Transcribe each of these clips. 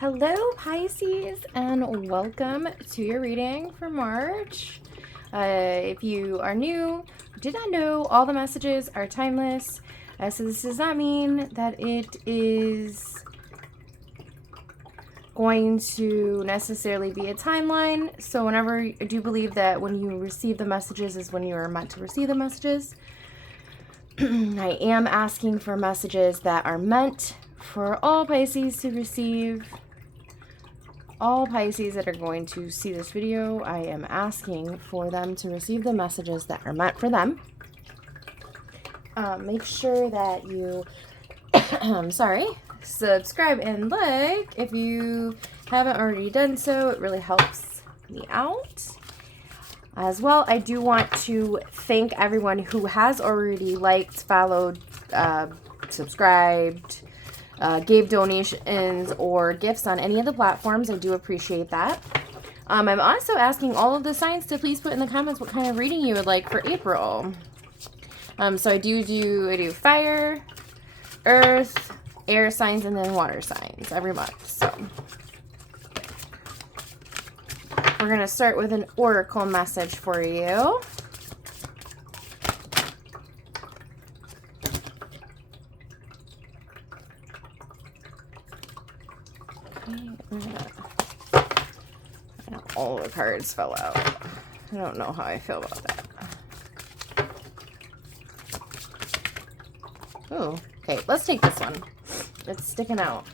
Hello Pisces, and welcome to your reading for March. If you are new, did not know, all the messages are timeless. So this does not mean that it is going to necessarily be a timeline. So whenever, I do believe that when you receive the messages is when you are meant to receive the messages. I am asking for messages that are meant for all Pisces to receive. All Pisces that are going to see this video, I am asking for them to receive the messages that are meant for them. Make sure that you, subscribe and like if you haven't already done so. It really helps me out. As well, I do want to thank everyone who has already liked, followed, subscribed, gave donations or gifts on any of the platforms. I do appreciate that. I'm also asking all of the signs to please put in the comments what kind of reading you would like for April. So I do fire, earth, air signs, and then water signs every month. So we're going to start with an oracle message for you. All the cards fell out. I don't know how I feel about that. Oh, okay. Let's take this one. It's sticking out.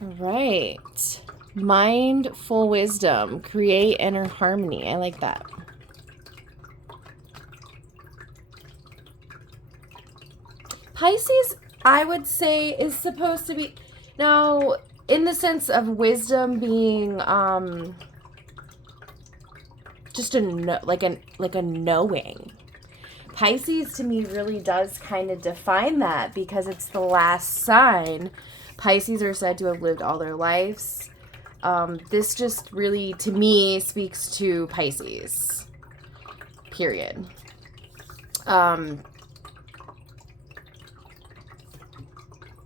All right. Mindful wisdom. Create inner harmony. I like that. Pisces, I would say, is supposed to be... Now, in the sense of wisdom being just like a knowing. Pisces to me really does kind of define that because it's the last sign. Pisces are said to have lived all their lives. This just really, to me, speaks to Pisces. Period.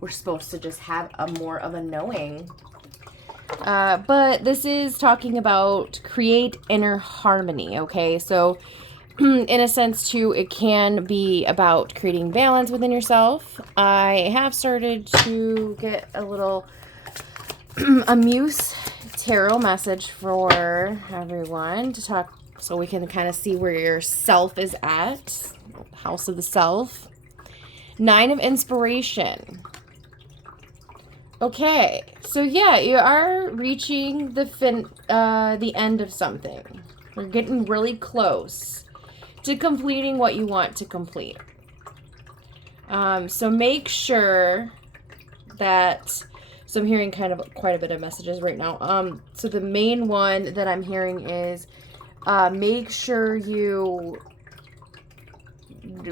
We're supposed to just have a more of a knowing. But this is talking about create inner harmony, okay? So in a sense, too, it can be about creating balance within yourself. I have started to get a little a Muse tarot message for everyone to talk so we can kind of see where your self is at. House of the Self. 9 of Inspiration. Okay, so yeah, you are reaching the end of something. You're getting really close to completing what you want to complete. So make sure that, so I'm hearing kind of quite a bit of messages right now. So the main one that I'm hearing is make sure you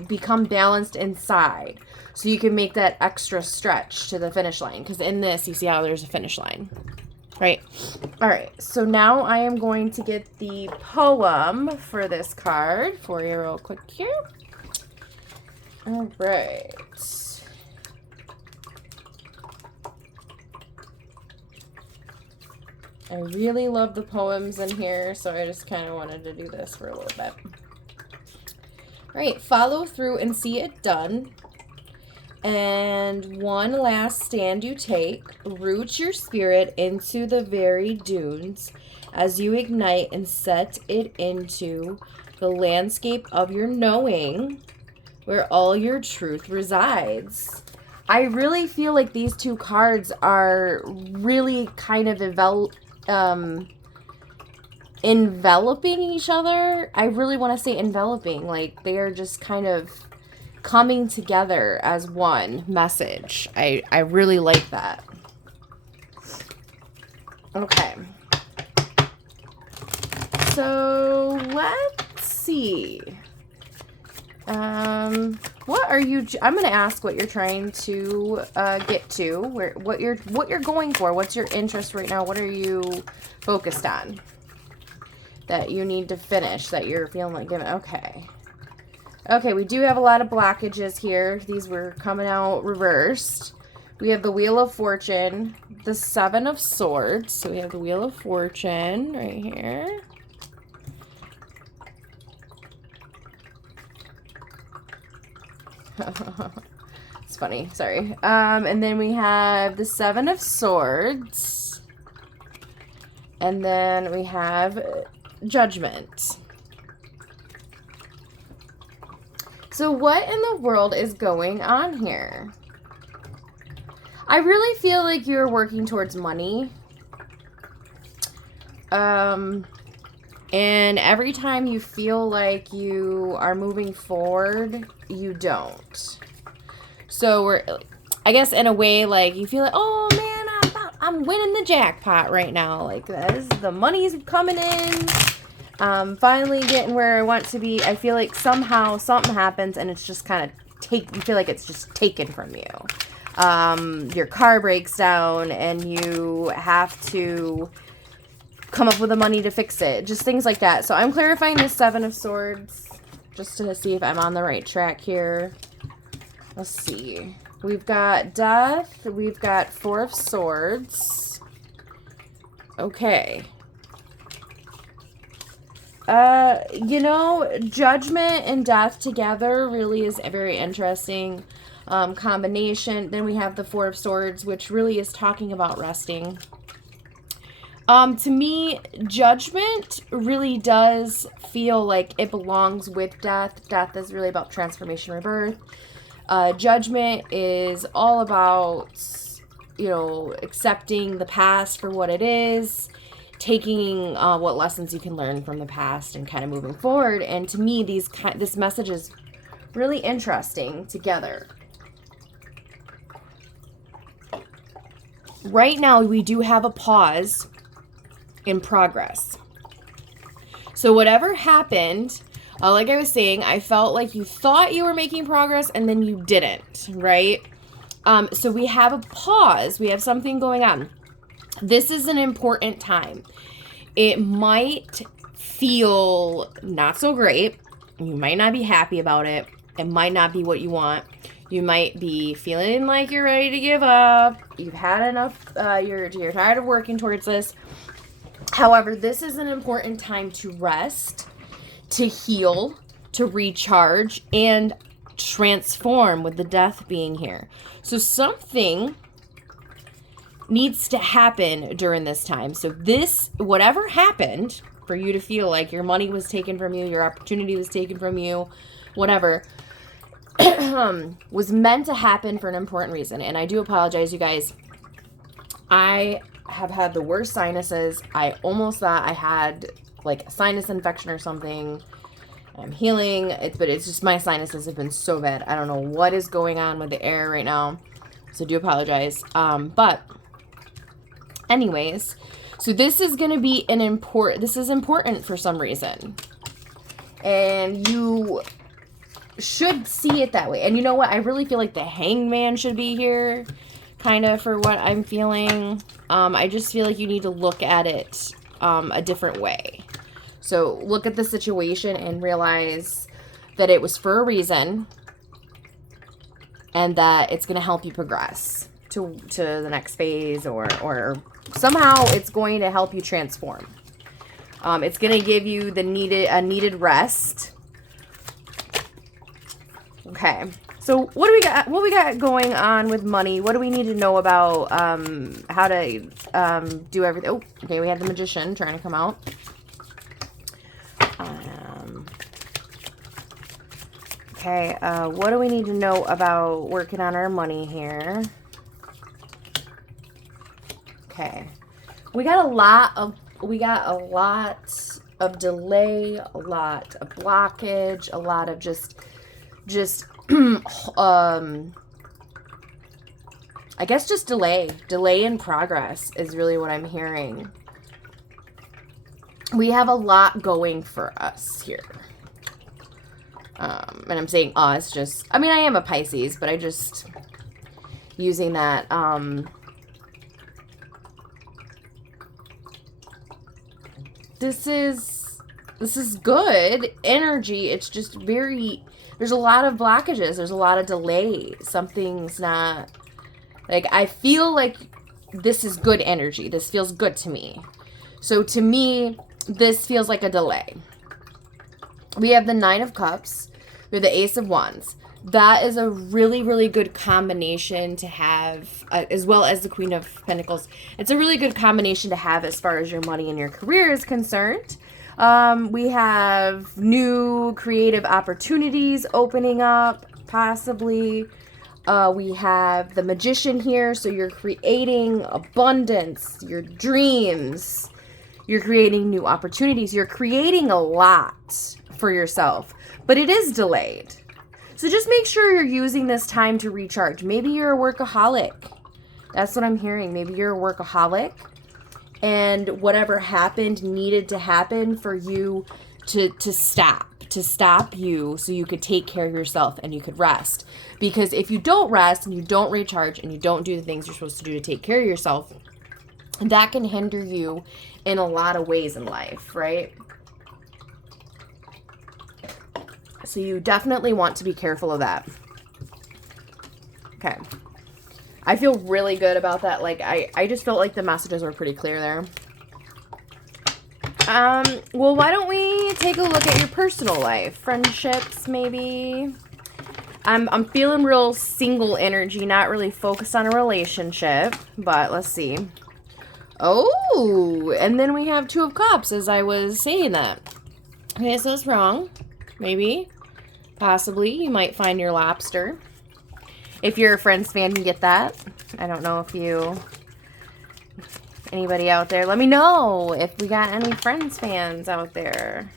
become balanced inside so you can make that extra stretch to the finish line, because in this you see how there's a finish line, right? All right, so now I am going to get the poem for this card for you real quick here. All right, I really love the poems in here, so I just kind of wanted to do this for a little bit. Right, follow through and see it done. And one last stand you take. Root your spirit into the very dunes as you ignite and set it into the landscape of your knowing where all your truth resides. I really feel like these two cards are really kind of enveloping each other. I really want to say enveloping, like they are just kind of coming together as one message. I really like that. Okay, so let's see. What are you, I'm going to ask what you're trying to get to, what you're going for. What's your interest right now? What are you focused on that you need to finish, that you're feeling like giving? Okay, we do have a lot of blockages here. These were coming out reversed. We have the Wheel of Fortune, the Seven of Swords. So we have the Wheel of Fortune right here. It's funny, sorry. And then we have the Seven of Swords. And then we have Judgment. So what in the world is going on here? I really feel like you're working towards money. And every time you feel like you are moving forward, you don't. So I guess in a way, like you feel like, oh man, I'm winning the jackpot right now. Like the money's coming in. Finally getting where I want to be. I feel like somehow something happens and it's just kind of you feel like it's just taken from you. Your car breaks down and you have to come up with the money to fix it. Just things like that. So I'm clarifying this Seven of Swords just to see if I'm on the right track here. Let's see. We've got Death. We've got Four of Swords. Okay. You know, Judgment and Death together really is a very interesting combination. Then we have the Four of Swords, which really is talking about resting. To me, Judgment really does feel like it belongs with Death. Death is really about transformation, rebirth. Judgment is all about, you know, accepting the past for what it is, taking what lessons you can learn from the past and kind of moving forward. And to me, this message is really interesting together. Right now, we do have a pause in progress. So whatever happened, like I was saying, I felt like you thought you were making progress and then you didn't, right? So we have a pause. We have something going on. This is an important time. It might feel not so great. You might not be happy about it. It might not be what you want. You might be feeling like you're ready to give up. You've had enough. You're tired of working towards this. However, this is an important time to rest, to heal, to recharge, and transform with the Death being here. So something needs to happen during this time. So whatever happened for you to feel like your money was taken from you, your opportunity was taken from you, whatever, was meant to happen for an important reason. And I do apologize, you guys. I have had the worst sinuses. I almost thought I had like a sinus infection or something. I'm healing, but it's just my sinuses have been so bad. I don't know what is going on with the air right now, so I do apologize. But anyways, so this is going to be this is important for some reason, and you should see it that way. And you know what? I really feel like the Hangman should be here, kind of, for what I'm feeling. I just feel like you need to look at it a different way. So look at the situation and realize that it was for a reason and that it's going to help you progress to the next phase, or somehow it's going to help you transform. It's going to give you a needed rest. Okay. So what do we got? What we got going on with money? What do we need to know about how to do everything? Oh, okay. We had the Magician trying to come out. Okay. What do we need to know about working on our money here? Okay. We got a lot of delay, a lot of blockage, a lot of just I guess just delay in progress is really what I'm hearing. We have a lot going for us here. And I'm saying us, just, I mean, I am a Pisces, but I just using that, this is good energy. It's just there's a lot of blockages. There's a lot of delay. Something's not, like, I feel like this is good energy. This feels good to me. So to me, this feels like a delay. We have the Nine of Cups. We have the Ace of Wands. That is a really, really good combination to have, as well as the Queen of Pentacles. It's a really good combination to have as far as your money and your career is concerned. We have new creative opportunities opening up, possibly. We have the Magician here, so you're creating abundance, your dreams. You're creating new opportunities. You're creating a lot for yourself, but it is delayed. So just make sure you're using this time to recharge. Maybe you're a workaholic. That's what I'm hearing. Maybe you're a workaholic, and whatever happened needed to happen for you to stop you so you could take care of yourself and you could rest. Because if you don't rest and you don't recharge and you don't do the things you're supposed to do to take care of yourself, that can hinder you in a lot of ways in life, right? So you definitely want to be careful of that. Okay. I feel really good about that. Like, I just felt like the messages were pretty clear there. Well, why don't we take a look at your personal life? Friendships, maybe? I'm feeling real single energy, not really focused on a relationship, but let's see. Oh, and then we have Two of Cups, as I was saying that. Okay, so it's wrong. Maybe. Possibly. You might find your lobster. If you're a Friends fan, you get that. I don't know if you... Anybody out there, let me know if we got any Friends fans out there.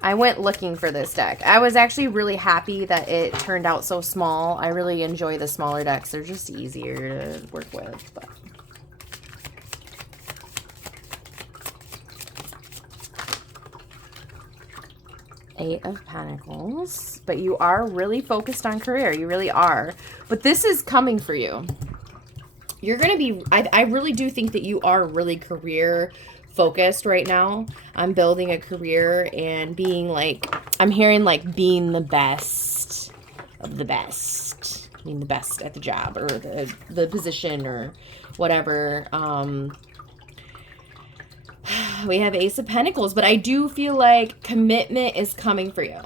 I went looking for this deck. I was actually really happy that it turned out so small. I really enjoy the smaller decks. They're just easier to work with. But. Eight of Pentacles. But you are really focused on career. You really are. But this is coming for you. You're going to be... I really do think that you are really career focused right now on building a career and being like... I'm hearing like being the best of the best. Being the best at the job or the position or whatever. We have Ace of Pentacles, but I do feel like commitment is coming for you.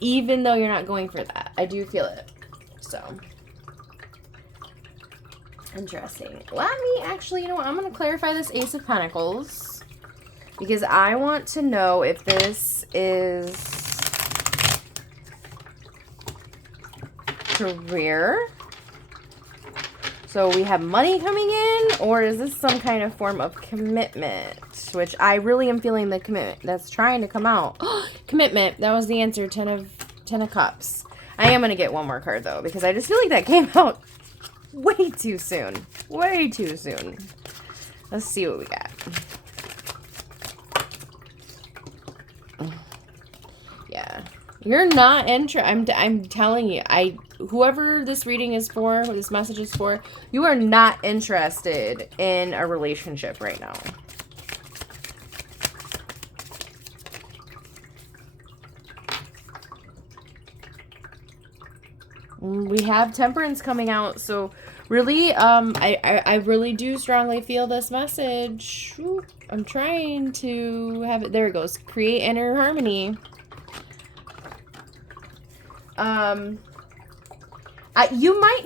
Even though you're not going for that. I do feel it. So, interesting. Let me actually, you know what? I'm going to clarify this Ace of Pentacles. Because I want to know if this is career. So we have money coming in, or is this some kind of form of commitment? Which I really am feeling the commitment that's trying to come out. Commitment. That was the answer. Ten of Cups. I am going to get one more card, though, because I just feel like that came out way too soon. Way too soon. Let's see what we got. Yeah. You're not I'm telling you, whoever this reading is for, who this message is for, you are not interested in a relationship right now. We have Temperance coming out, so really, I really do strongly feel this message. Ooh, I'm trying to have it. There it goes. Create inner harmony. You might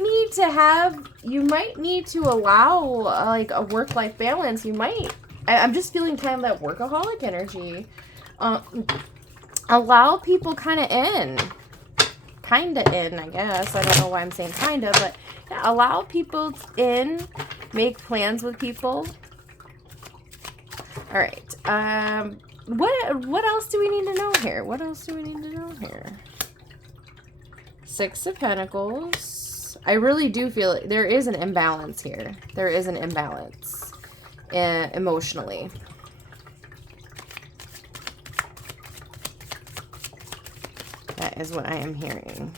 need to allow like a work-life balance. I'm just feeling kind of that workaholic energy. Allow people kind of in, I guess. I don't know why I'm saying kind of, but yeah, allow people in, make plans with people. All right. What else do we need to know here? What else do we need to know here? Six of Pentacles. I really do feel it. There is an imbalance here. There is an imbalance emotionally. That is what I am hearing.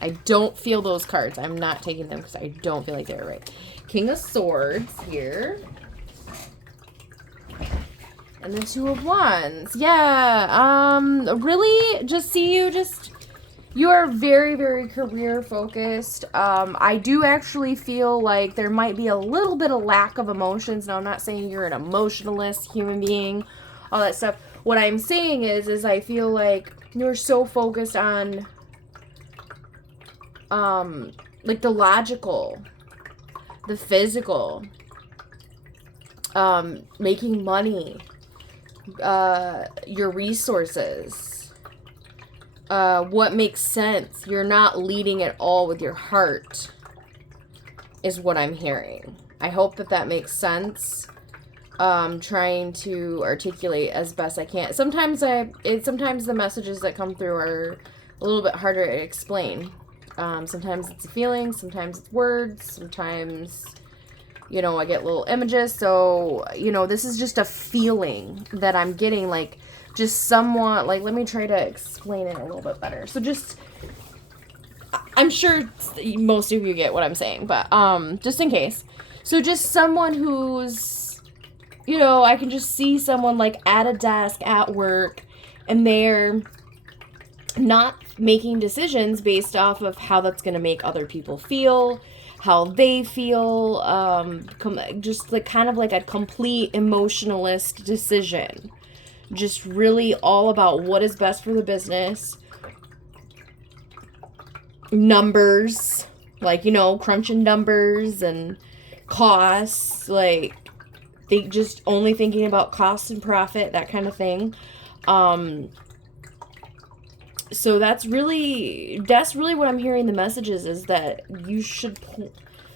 I don't feel those cards. I'm not taking them because I don't feel like they're right. King of Swords here. And the Two of Wands. Yeah. Really just see you just You are very, very career focused. I do actually feel like there might be a little bit of lack of emotions. Now, I'm not saying you're an emotionless human being, all that stuff. What I'm saying is I feel like you're so focused on, like the logical, the physical, making money, your resources. What makes sense. You're not leading at all with your heart, is what I'm hearing. I hope that makes sense. Trying to articulate as best I can. Sometimes the messages that come through are a little bit harder to explain. Sometimes it's a feeling, sometimes it's words, sometimes, you know, I get little images. So, you know, this is just a feeling that I'm getting, like, just somewhat, like, let me try to explain it a little bit better. So just, I'm sure most of you get what I'm saying, but just in case. So just someone who's, you know, I can just see someone like at a desk at work, and they're not making decisions based off of how that's going to make other people feel, how they feel, just like kind of like a complete emotionalist decision. Just really all about what is best for the business. Numbers, like, you know, crunching numbers and costs, like, they just only thinking about cost and profit, that kind of thing. So that's really what I'm hearing the messages is that you should,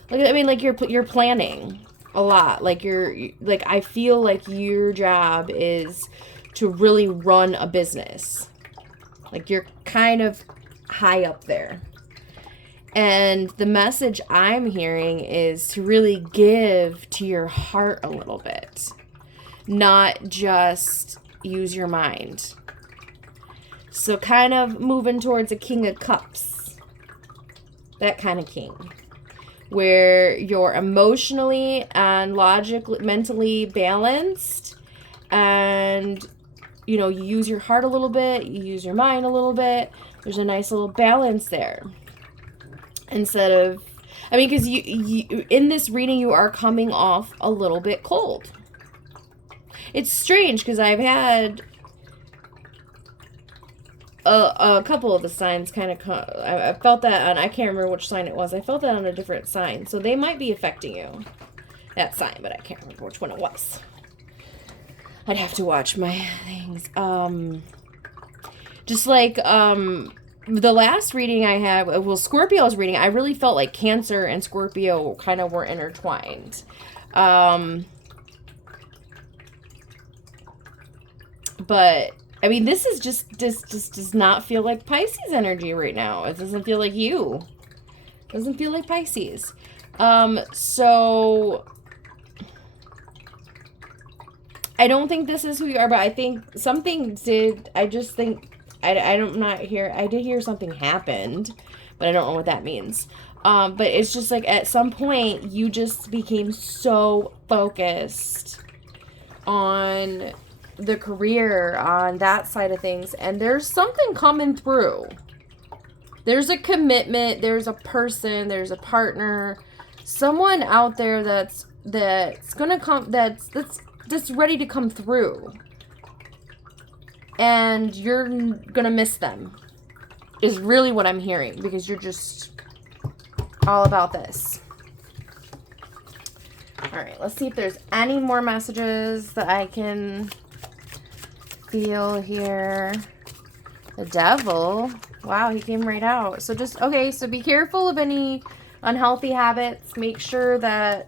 like, I mean, like, you're planning a lot. Like, I feel like your job is to really run a business. Like, you're kind of high up there. And the message I'm hearing is to really give to your heart a little bit. Not just use your mind. So kind of moving towards a King of Cups. That kind of king. Where you're emotionally and logically, mentally balanced. And, you know, you use your heart a little bit. You use your mind a little bit. There's a nice little balance there. Instead of, I mean, because you in this reading, you are coming off a little bit cold. It's strange because I've had a couple of the signs kind of, I felt that on, I can't remember which sign it was. I felt that on a different sign. So they might be affecting you, that sign, but I can't remember which one it was. I'd have to watch my things. Just like, the last reading I had, well, Scorpio's reading, I really felt like Cancer and Scorpio kind of were intertwined. But, I mean, this is just does not feel like Pisces energy right now. It doesn't feel like you. It doesn't feel like Pisces. So, I don't think this is who you are, but I think something did, I just think, I'm not here. I did hear something happened, but I don't know what that means. But it's just like at some point you just became so focused on the career, on that side of things, and there's something coming through. There's a commitment, there's a person, there's a partner, someone out there that's gonna come, that's ready to come through. And you're gonna miss them, is really what I'm hearing, because you're just all about this. Alright, let's see if there's any more messages that I can feel here. The Devil. Wow, he came right out. So just, okay, so be careful of any unhealthy habits. Make sure that,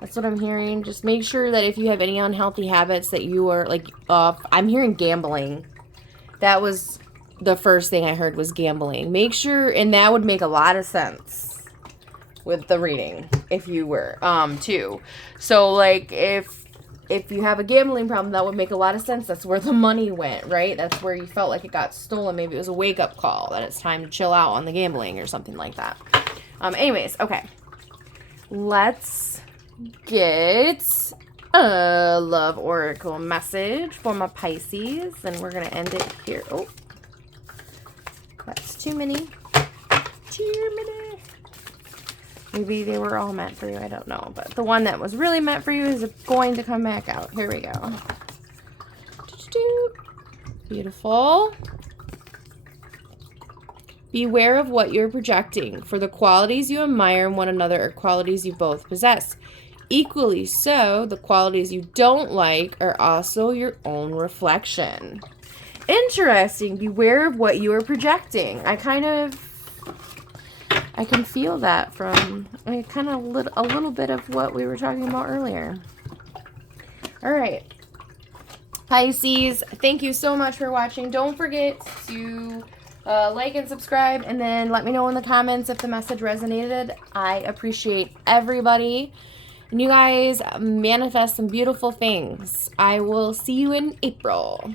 that's what I'm hearing. Just make sure that if you have any unhealthy habits that you are, like, I'm hearing gambling. That was the first thing I heard was gambling. Make sure, and that would make a lot of sense with the reading if you were, too. So, like, if you have a gambling problem, that would make a lot of sense. That's where the money went, right? That's where you felt like it got stolen. Maybe it was a wake-up call that it's time to chill out on the gambling or something like that. Anyways, okay. Let's get a love oracle message for my Pisces, and we're gonna end it here. Oh, That's too many. Too many. Maybe they were all meant for you. I don't know. But the one that was really meant for you is going to come back out. Here we go. Beautiful. Beware of what you're projecting, for the qualities you admire in one another are qualities you both possess. Equally so, the qualities you don't like are also your own reflection. Interesting. Beware of what you are projecting. I can feel that from a little bit of what we were talking about earlier. All right. Pisces, thank you so much for watching. Don't forget to like and subscribe, and then let me know in the comments if the message resonated. I appreciate everybody. And you guys manifest some beautiful things. I will see you in April.